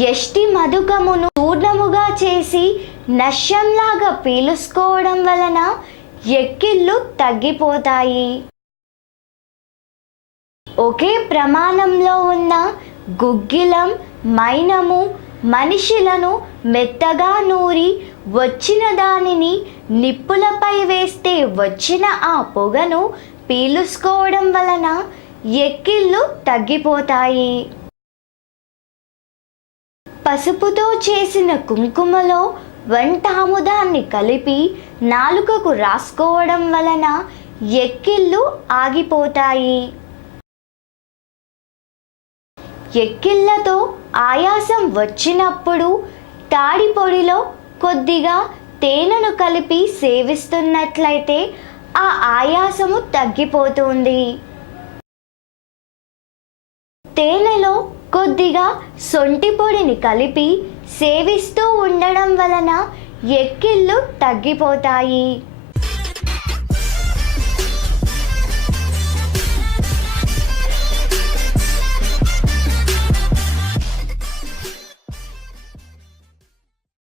యష్టి మధుకమును చూర్ణముగా చేసి నశ్యంలాగా పీలుసుకోవడం వలన ఎక్కిళ్ళు తగ్గిపోతాయి. ఒకే ప్రమాణంలో ఉన్న గుగ్గిలం, మైనము మనిషిలను మెత్తగా నూరి వచ్చిన దానిని నిప్పులపై వేస్తే వచ్చిన ఆ పొగను పీలుసుకోవడం వలన ఎక్కిళ్ళు తగ్గిపోతాయి. పసుపుతో చేసిన కుంకుమలో వంటాముదాన్ని కలిపి నాలుకకు రాసుకోవడం వలన ఎక్కిళ్ళు ఆగిపోతాయి. ఎక్కిళ్ళతో ఆయాసం వచ్చినప్పుడు తాడి పొడిలో కొద్దిగా తేనెను కలిపి సేవిస్తున్నట్లయితే ఆ ఆయాసము తగ్గిపోతుంది. తేనెలో కొద్దిగా సొంటి పొడిని కలిపి సేవిస్తూ ఉండడం వలన ఎక్కిళ్ళు తగ్గిపోతాయి.